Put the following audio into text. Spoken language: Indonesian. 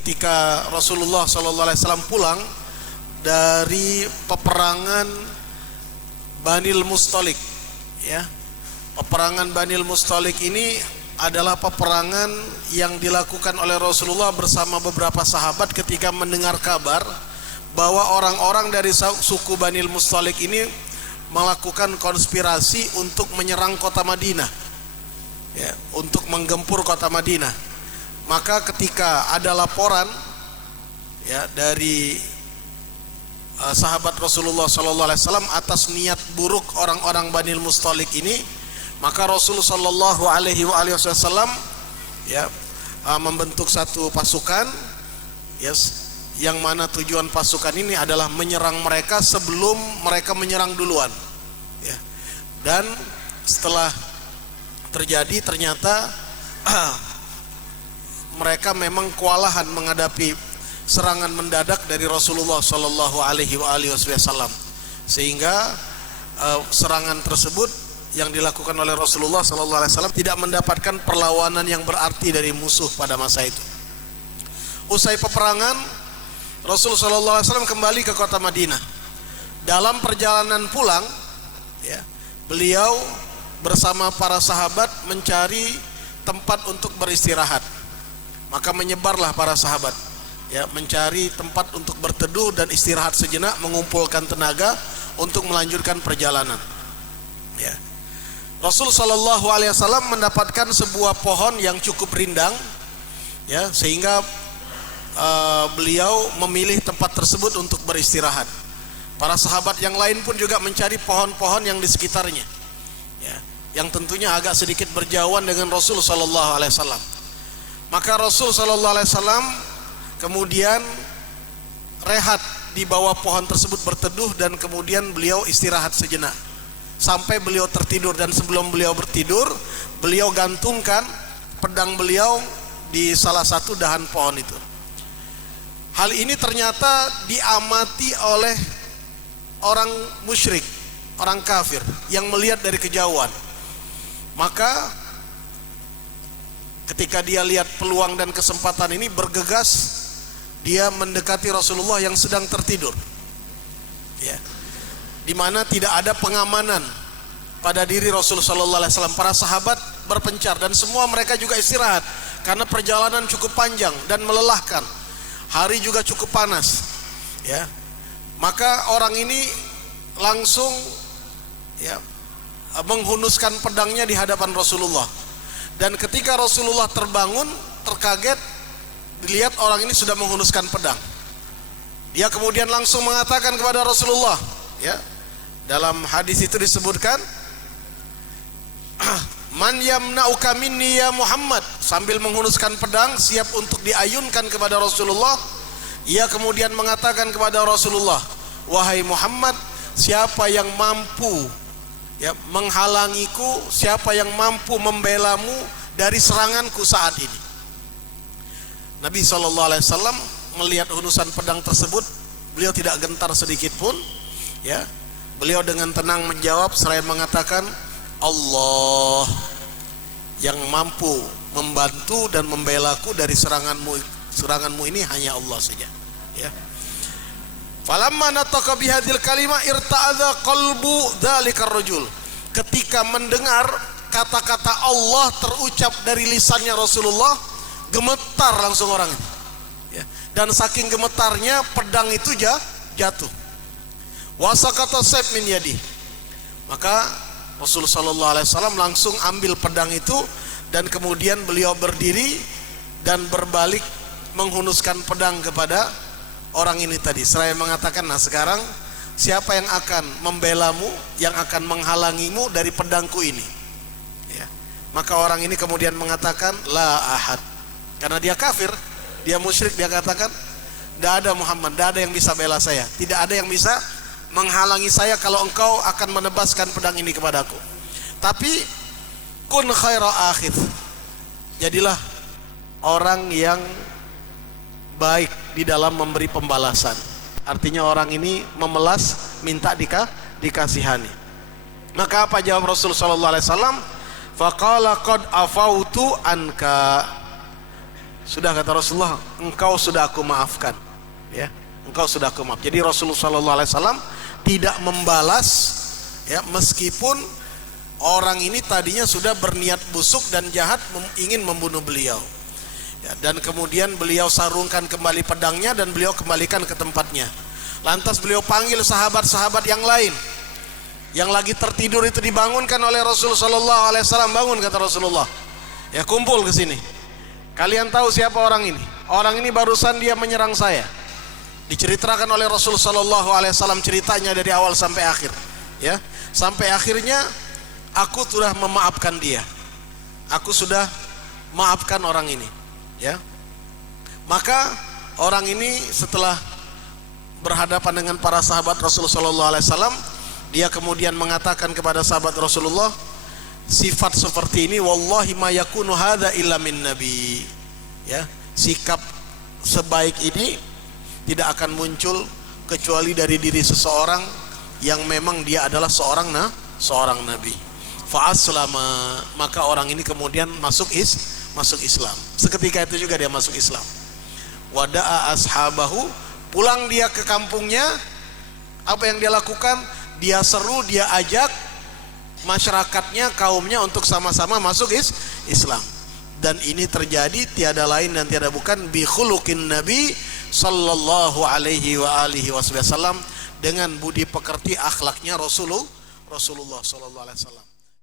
ketika Rasulullah SAW pulang dari peperangan Banil Mustalik, ya. Peperangan Banil Mustalik ini adalah peperangan yang dilakukan oleh Rasulullah bersama beberapa sahabat ketika mendengar kabar bahwa orang-orang dari suku Banil Mustalik ini melakukan konspirasi untuk menyerang kota Madinah, ya, untuk menggempur kota Madinah. Maka ketika ada laporan, ya, dari sahabat Rasulullah SAW atas niat buruk orang-orang Banil Mustalik ini, maka Rasulullah SAW ya, membentuk satu pasukan, ya, yang mana tujuan pasukan ini adalah menyerang mereka sebelum mereka menyerang duluan, ya. Dan setelah terjadi ternyata mereka memang kewalahan menghadapi serangan mendadak dari Rasulullah SAW, sehingga serangan tersebut yang dilakukan oleh Rasulullah SAW tidak mendapatkan perlawanan yang berarti dari musuh pada masa itu. Usai peperangan, Rasulullah SAW kembali ke kota Madinah. Dalam perjalanan pulang, ya, beliau bersama para sahabat mencari tempat untuk beristirahat. Maka menyebarlah para sahabat, ya, mencari tempat untuk berteduh dan istirahat sejenak, mengumpulkan tenaga untuk melanjutkan perjalanan, ya. Rasul SAW mendapatkan sebuah pohon yang cukup rindang, ya, sehingga beliau memilih tempat tersebut untuk beristirahat. Para sahabat yang lain pun juga mencari pohon-pohon yang di sekitarnya, ya, yang tentunya agak sedikit berjauhan dengan Rasul SAW. Maka Rasul SAW kemudian rehat di bawah pohon tersebut berteduh, dan kemudian beliau istirahat sejenak sampai beliau tertidur. Dan sebelum beliau bertidur, beliau gantungkan pedang beliau di salah satu dahan pohon itu. Hal ini ternyata diamati oleh orang musyrik, orang kafir yang melihat dari kejauhan. Maka ketika dia lihat peluang dan kesempatan ini, bergegas dia mendekati Rasulullah yang sedang tertidur, ya, di mana tidak ada pengamanan pada diri Rasulullah SAW. Para sahabat berpencar dan semua mereka juga istirahat karena perjalanan cukup panjang dan melelahkan. Hari juga cukup panas, ya. Maka orang ini langsung, ya, menghunuskan pedangnya di hadapan Rasulullah. Dan ketika Rasulullah terbangun, terkaget, dilihat orang ini sudah menghunuskan pedang. Dia kemudian langsung mengatakan kepada Rasulullah, ya, dalam hadis itu disebutkan, "Man yamna'uka minni ya Muhammad," sambil menghunuskan pedang siap untuk diayunkan kepada Rasulullah. Ia kemudian mengatakan kepada Rasulullah, "Wahai Muhammad, siapa yang mampu, ya, menghalangiku, siapa yang mampu membelamu dari seranganku saat ini?" Nabi SAW melihat hunusan pedang tersebut, beliau tidak gentar sedikit pun, ya. Beliau dengan tenang menjawab seraya mengatakan, "Allah yang mampu membantu dan membelaku dari seranganmu ini hanya Allah saja." Ya. Falamma nataqa bihadil kalimah irta'adha qalbu dzalikar rajul. Ketika mendengar kata-kata Allah terucap dari lisannya Rasulullah, gemetar langsung orang itu, ya. Dan saking gemetarnya pedang itu jatuh. Wasaqata sayf min yadi. Maka Rasulullah SAW langsung ambil pedang itu, dan kemudian beliau berdiri dan berbalik menghunuskan pedang kepada orang ini tadi. Seraya mengatakan, "Nah sekarang siapa yang akan membelamu, yang akan menghalangimu dari pedangku ini?" Ya. Maka orang ini kemudian mengatakan, "La ahad." Karena dia kafir, dia musyrik, dia katakan, "Tidak ada Muhammad, tidak ada yang bisa bela saya, tidak ada yang bisa menghalangi saya kalau engkau akan menebaskan pedang ini kepadaku. Tapi kun khaira akhid, jadilah orang yang baik di dalam memberi pembalasan." Artinya orang ini memelas, minta dikasihani. Maka apa jawab Rasulullah SAW? Faqala qad afautu anka. Sudah, kata Rasulullah, engkau sudah aku maafkan. Ya, engkau sudah aku maaf. Jadi Rasulullah SAW tidak membalas, ya, meskipun orang ini tadinya sudah berniat busuk dan jahat ingin membunuh beliau. Ya, dan kemudian beliau sarungkan kembali pedangnya dan beliau kembalikan ke tempatnya. Lantas beliau panggil sahabat-sahabat yang lain yang lagi tertidur itu, dibangunkan oleh Rasulullah SAW. Bangun, kata Rasulullah. Ya, kumpul ke sini. Kalian tahu siapa orang ini? Orang ini barusan dia menyerang saya. Diceritakan oleh Rasulullah SAW ceritanya dari awal sampai akhir. Ya, sampai akhirnya aku sudah memaafkan dia. Aku sudah maafkan orang ini. Ya, maka orang ini setelah berhadapan dengan para sahabat Rasulullah SAW, dia kemudian mengatakan kepada sahabat Rasulullah, sifat seperti ini wallahi ma yakunu hadza illa min nabi. Ya, sikap sebaik ini tidak akan muncul kecuali dari diri seseorang yang memang dia adalah seorang nabi. Fa aslama, maka orang ini kemudian masuk Islam. Seketika itu juga dia masuk Islam. Wada'a ashabahu, pulang dia ke kampungnya. Apa yang dia lakukan? Dia seru, dia ajak masyarakatnya, kaumnya untuk sama-sama masuk Islam. Dan ini terjadi tiada lain dan tiada bukan bi khuluqin Nabi sallallahu alaihi wa alihi wasallam, dengan budi pekerti akhlaknya Rasulullah sallallahu alaihi wasallam.